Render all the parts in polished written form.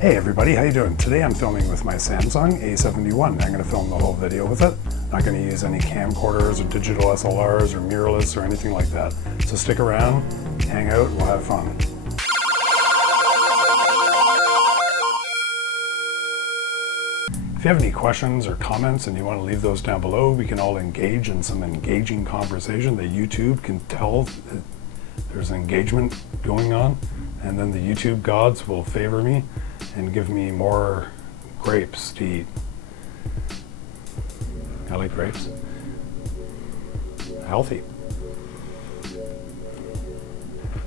Hey everybody, how you doing? Today I'm filming with my Samsung A71. I'm going to film the whole video with it. Not going to use any camcorders or digital SLRs or mirrorless or anything like that. So stick around, hang out, we'll have fun. If you have any questions or comments and you want to leave those down below, we can all engage in some engaging conversation. The YouTube can tell there's engagement going on, and then the YouTube gods will favor me and give me more grapes to eat. I like grapes. Healthy.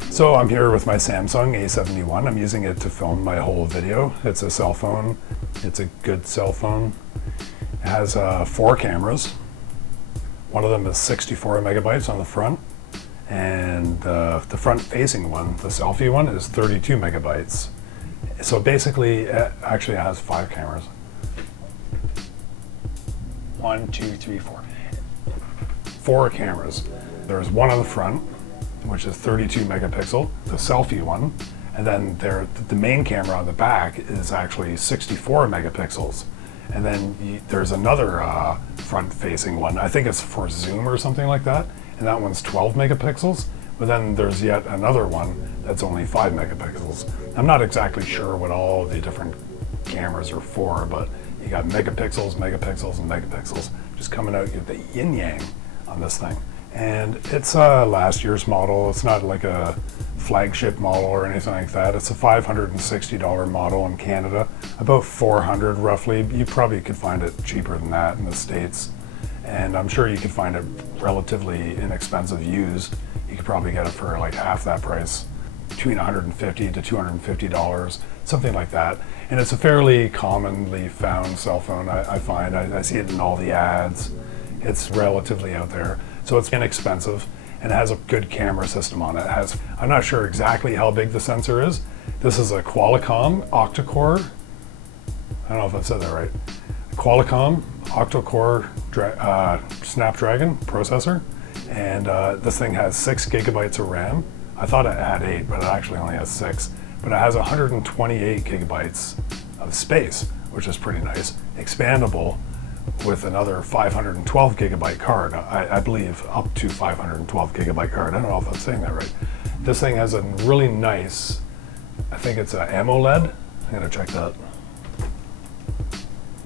So I'm here with my Samsung A71. I'm using it to film my whole video. It's a cell phone. It's a good cell phone. It has 4 cameras. One of them is 64 megabytes on the front, and the front-facing one, the selfie one, is 32 megabytes. So basically, it actually has 5 cameras. 1, 2, 3, 4. 4 cameras. There's one on the front, which is 32 megapixel, the selfie one, and then the main camera on the back is actually 64 megapixels. And then there's another front-facing one. I think it's for Zoom or something like that, and that one's 12 megapixels. But then there's yet another one that's only 5 megapixels. I'm not exactly sure what all the different cameras are for, but you got megapixels, megapixels, and megapixels just coming out with the yin-yang on this thing. And it's a last year's model. It's not like a flagship model or anything like that. It's a $560 model in Canada, about $400 roughly. You probably could find it cheaper than that in the States. And I'm sure you could find it relatively inexpensive used. You could probably get it for like half that price, between $150 to $250, something like that. And it's a fairly commonly found cell phone, I find. I see it in all the ads. It's relatively out there. So it's inexpensive and it has a good camera system on it. I'm not sure exactly how big the sensor is. This is a Qualcomm octa-core. I don't know if I said that right. Qualcomm octa-core Snapdragon processor. And this thing has 6 gigabytes of RAM. I thought it had 8, but it actually only has 6. But it has 128 gigabytes of space, which is pretty nice. Expandable with another 512 gigabyte card. I believe up to 512 gigabyte card. I don't know if I'm saying that right. This thing has a really nice, I think it's an AMOLED. I'm gonna check that.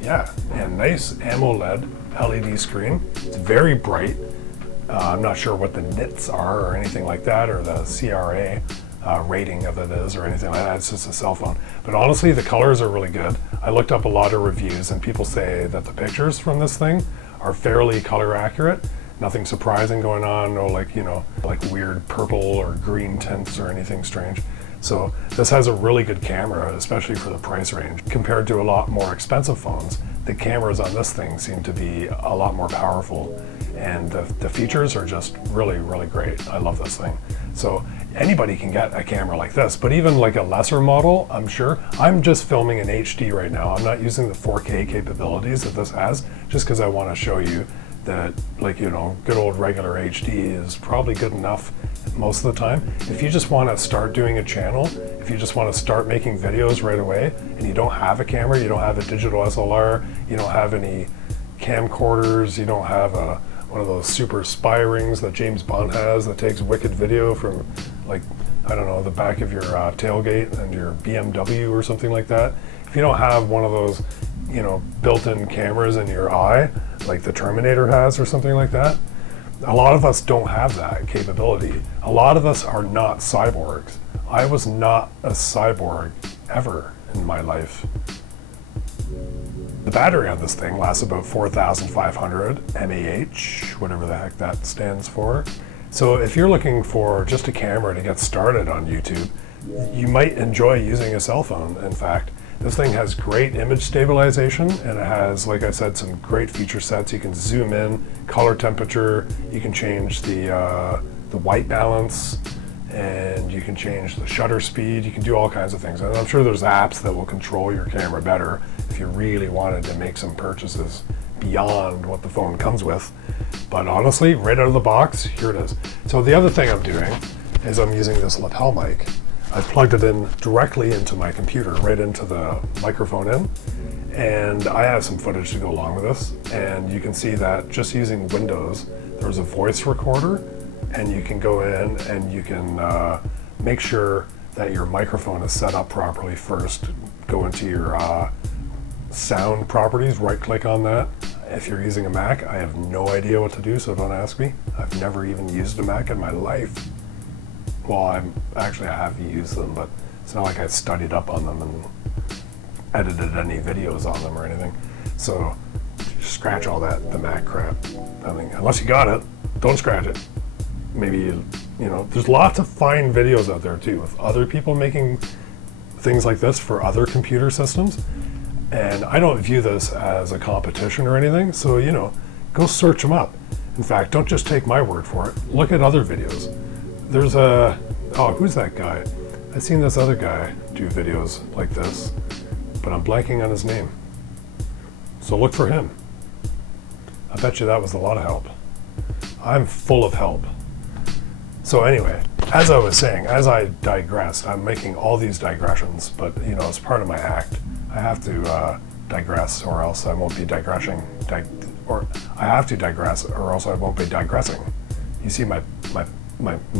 Yeah, and nice AMOLED LED screen. It's very bright. I'm not sure what the nits are or anything like that, or the CRA rating of it is or anything like that. It's just a cell phone. But honestly, the colors are really good. I looked up a lot of reviews and people say that the pictures from this thing are fairly color accurate. Nothing surprising going on, no like weird purple or green tints or anything strange. So this has a really good camera, especially for the price range. Compared to a lot more expensive phones, the cameras on this thing seem to be a lot more powerful. And the features are just really, really great. I love this thing. So anybody can get a camera like this, but even like a lesser model, I'm sure. I'm just filming in HD right now. I'm not using the 4K capabilities that this has, just because I want to show you that, like, good old regular HD is probably good enough most of the time. If you just want to start doing a channel, if you just want to start making videos right away, and you don't have a camera, you don't have a digital SLR, you don't have any camcorders, you don't have one of those super spy rings that James Bond has that takes wicked video from, like, I don't know, the back of your tailgate and your BMW or something like that. If you don't have one of those, built-in cameras in your eye, like the Terminator has or something like that, a lot of us don't have that capability. A lot of us are not cyborgs. I was not a cyborg ever in my life. The battery on this thing lasts about 4,500 mAh, whatever the heck that stands for. So if you're looking for just a camera to get started on YouTube, you might enjoy using a cell phone, in fact. This thing has great image stabilization, and it has, like I said, some great feature sets. You can zoom in, color temperature, you can change the white balance, and you can change the shutter speed. You can do all kinds of things. And I'm sure there's apps that will control your camera better if you really wanted to make some purchases beyond what the phone comes with. But honestly, right out of the box, here it is. So the other thing I'm doing is I'm using this lapel mic. I've plugged it in directly into my computer, right into the microphone in, and I have some footage to go along with this. And you can see that just using Windows, there's a voice recorder, and you can go in and you can make sure that your microphone is set up properly first. Go into your sound properties, right click on that. If you're using a Mac, I have no idea what to do, so don't ask me. I've never even used a Mac in my life. Well, I have used them, but it's not like I studied up on them and edited any videos on them or anything. So scratch all that, the Mac crap. I mean, unless you got it, don't scratch it. Maybe, you know, there's lots of fine videos out there too, with other people making things like this for other computer systems. And I don't view this as a competition or anything, so, you know, go search them up. In fact, don't just take my word for it. Look at other videos. There's who's that guy? I've seen this other guy do videos like this, but I'm blanking on his name. So look for him. I bet you that was a lot of help. I'm full of help. So anyway, as I was saying, as I digressed, I'm making all these digressions, but, you know, it's part of my act. I have to digress, or else I won't be digressing. Or I have to digress, or else I won't be digressing. You see my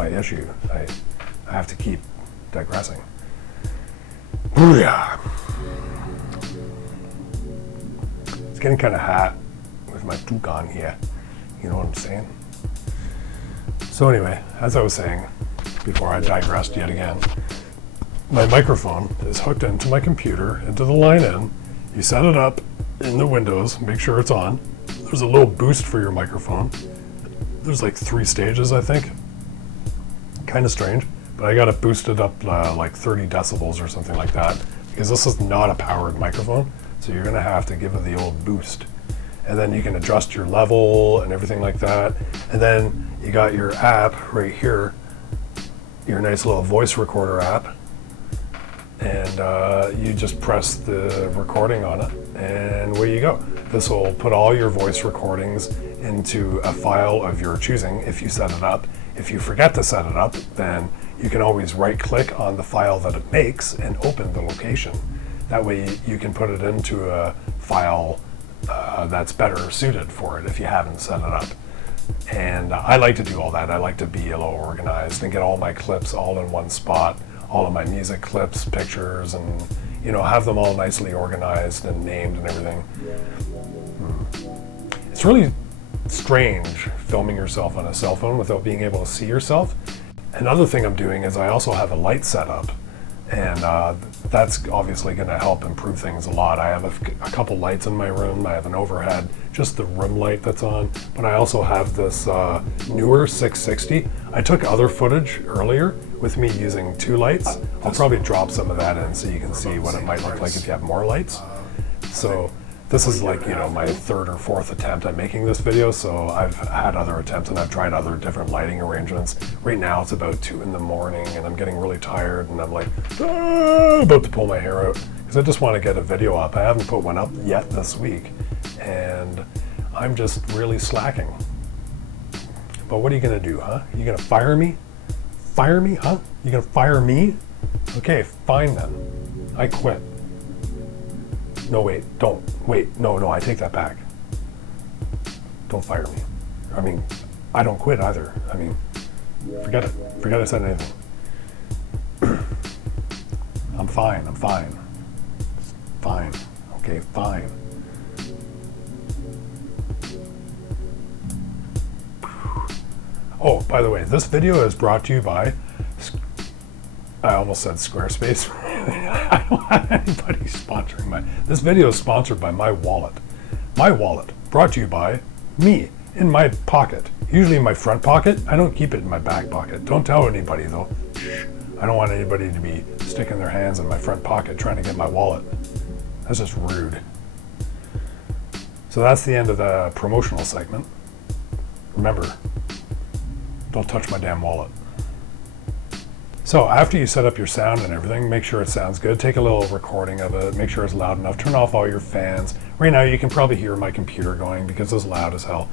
issue. I have to keep digressing. Booyah! It's getting kind of hot with my toque on here. You know what I'm saying? So anyway, as I was saying, before I digressed yet again, my microphone is hooked into my computer, into the line in. You set it up in the Windows, make sure it's on. There's a little boost for your microphone. There's like 3 stages, I think. Kind of strange, but I got it boosted up like 30 decibels or something like that, because this is not a powered microphone, so you're gonna have to give it the old boost. And then you can adjust your level and everything like that. And then you got your app right here, your nice little voice recorder app. And you just press the recording on it, and away you go. This will put all your voice recordings into a file of your choosing if you set it up. If you forget to set it up, then you can always right-click on the file that it makes and open the location. That way you can put it into a file that's better suited for it if you haven't set it up. And I like to do all that. I like to be a little organized and get all my clips all in one spot. All of my music clips, pictures, and, you know, have them all nicely organized and named and everything. It's really strange filming yourself on a cell phone without being able to see yourself. Another thing I'm doing is I also have a light setup, and that's obviously going to help improve things a lot. I have a couple lights in my room. I have an overhead, just the room light that's on, but I also have this newer 660. I took other footage earlier with me using 2 lights. I'll probably drop some of that in so you can see what it might look like if you have more lights. So this is like, you know, my 3rd or 4th attempt at making this video, so I've had other attempts and I've tried other different lighting arrangements. Right now it's about 2 in the morning and I'm getting really tired and I'm like, about to pull my hair out because I just want to get a video up. I haven't put one up yet this week and I'm just really slacking. But what are you going to do, huh? You going to fire me? Fire me, huh? You going to fire me? Okay, fine then. I quit. No, wait, don't. Wait, no, I take that back. Don't fire me. I mean, I don't quit either. I mean, forget it. Forget I said anything. I'm fine. Fine. Okay, fine. Oh, by the way, this video is brought to you by, I almost said Squarespace. I don't have anybody sponsoring this video is sponsored by my wallet. My wallet, brought to you by me, in my pocket. Usually in my front pocket. I don't keep it in my back pocket. Don't tell anybody though. Shh. I don't want anybody to be sticking their hands in my front pocket trying to get my wallet. That's just rude. So that's the end of the promotional segment. Remember, don't touch my damn wallet. So after you set up your sound and everything, make sure it sounds good. Take a little recording of it. Make sure it's loud enough. Turn off all your fans. Right now you can probably hear my computer going because it's loud as hell.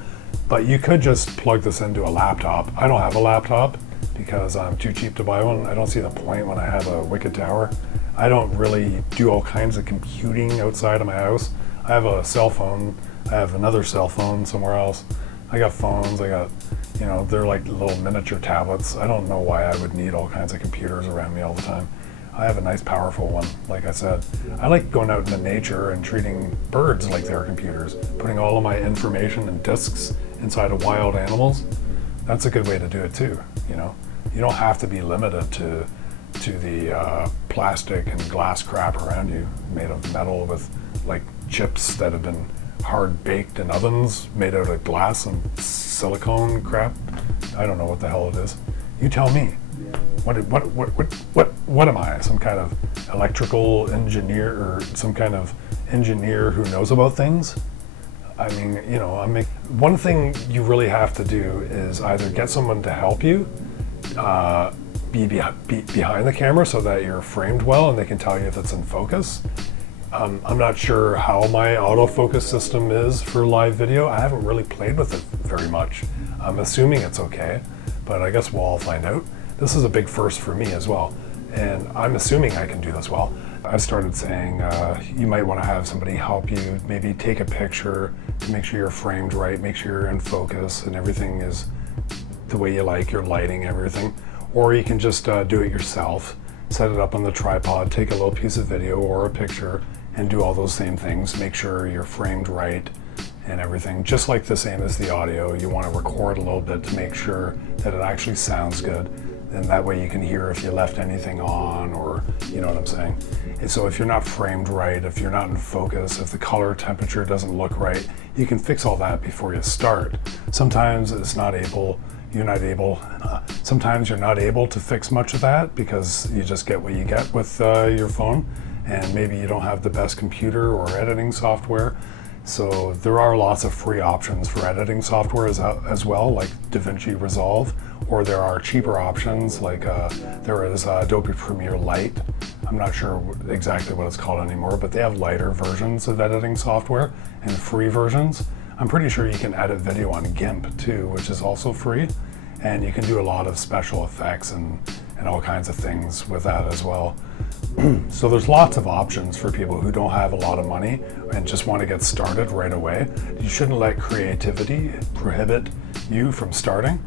But you could just plug this into a laptop. I don't have a laptop, because I'm too cheap to buy one. I don't see the point when I have a wicked tower. I don't really do all kinds of computing outside of my house. I have a cell phone. I have another cell phone somewhere else. I got phones. I got, you know, they're like little miniature tablets. I don't know why I would need all kinds of computers around me all the time. I have a nice powerful one, like I said. I like going out into nature and treating birds like they're computers, putting all of my information and disks inside of wild animals. That's a good way to do it too, you know. You don't have to be limited to the plastic and glass crap around you, made of metal with like chips that have been hard baked in ovens, made out of glass and silicone crap. I don't know what the hell it is. You tell me. What am I? Some kind of electrical engineer or some kind of engineer who knows about things? I mean, you know, one thing you really have to do is either get someone to help you be behind the camera so that you're framed well and they can tell you if it's in focus. I'm not sure how my autofocus system is for live video. I haven't really played with it very much. I'm assuming it's okay, but I guess we'll all find out. This is a big first for me as well, and I'm assuming I can do this well. I've started saying you might want to have somebody help you, maybe take a picture to make sure you're framed right, make sure you're in focus and everything is the way you like, your lighting, everything. Or you can just do it yourself, set it up on the tripod, take a little piece of video or a picture and do all those same things, make sure you're framed right and everything. Just like the same as the audio, you want to record a little bit to make sure that it actually sounds good. And that way you can hear if you left anything on, or you know what I'm saying. And so if you're not framed right, if you're not in focus, if the color temperature doesn't look right, you can fix all that before you start. Sometimes sometimes you're not able to fix much of that because you just get what you get with your phone, and maybe you don't have the best computer or editing software. So there are lots of free options for editing software as well, like DaVinci Resolve, or there are cheaper options like there is Adobe Premiere Lite. I'm not sure exactly what it's called anymore, but they have lighter versions of editing software and free versions. I'm pretty sure you can edit video on GIMP too, which is also free, and you can do a lot of special effects and all kinds of things with that as well. So there's lots of options for people who don't have a lot of money and just want to get started right away. You shouldn't let creativity prohibit you from starting.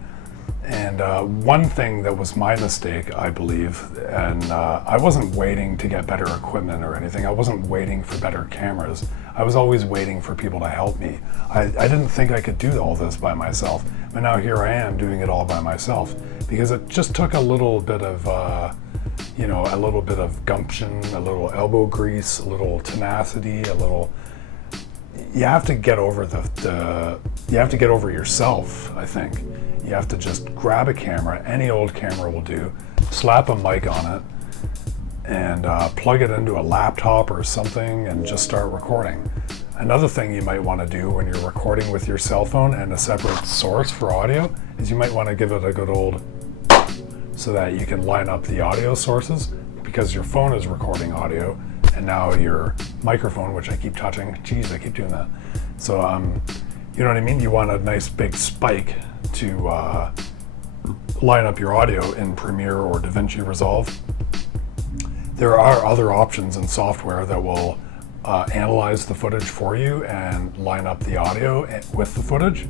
And one thing that was my mistake, I believe, and I wasn't waiting to get better equipment or anything. I wasn't waiting for better cameras. I was always waiting for people to help me. I didn't think I could do all this by myself, but now here I am doing it all by myself because it just took a little bit of a little bit of gumption, a little elbow grease, a little tenacity, you have to get over you have to get over yourself, I think. You have to just grab a camera, any old camera will do, slap a mic on it, and plug it into a laptop or something and just start recording. Another thing you might want to do when you're recording with your cell phone and a separate source for audio is you might want to give it a good old so that you can line up the audio sources, because your phone is recording audio and now your microphone, which I keep touching, geez, I keep doing that. So, you know what I mean? You want a nice big spike to line up your audio in Premiere or DaVinci Resolve. There are other options in software that will analyze the footage for you and line up the audio with the footage.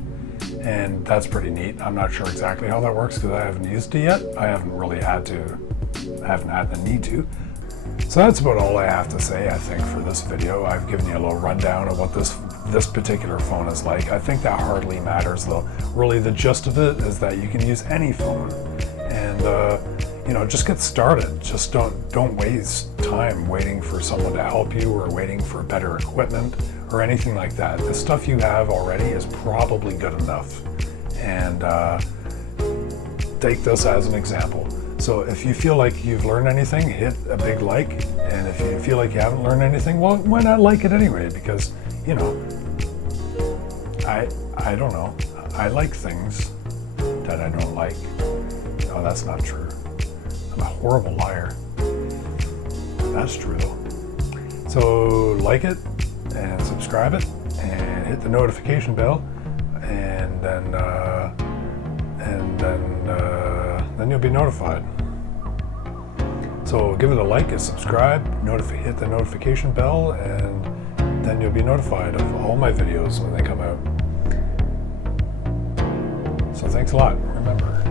And that's pretty neat. I'm not sure exactly how that works because I haven't used it yet. I haven't had the need to. So that's about all I have to say, I think, for this video. I've given you a little rundown of what this particular phone is like. I think that hardly matters though. Really the gist of it is that you can use any phone and just get started. Just don't waste time waiting for someone to help you or waiting for better equipment or anything like that. The stuff you have already is probably good enough. And take this as an example. So if you feel like you've learned anything, hit a big like. And if you feel like you haven't learned anything, well, why not like it anyway? Because, I don't know. I like things that I don't like. No, that's not true. I'm a horrible liar. That's true though. So like it and subscribe it and hit the notification bell, and then then you'll be notified. So give it a like, and subscribe, hit the notification bell, and then you'll be notified of all my videos when they come out. So thanks a lot. Remember,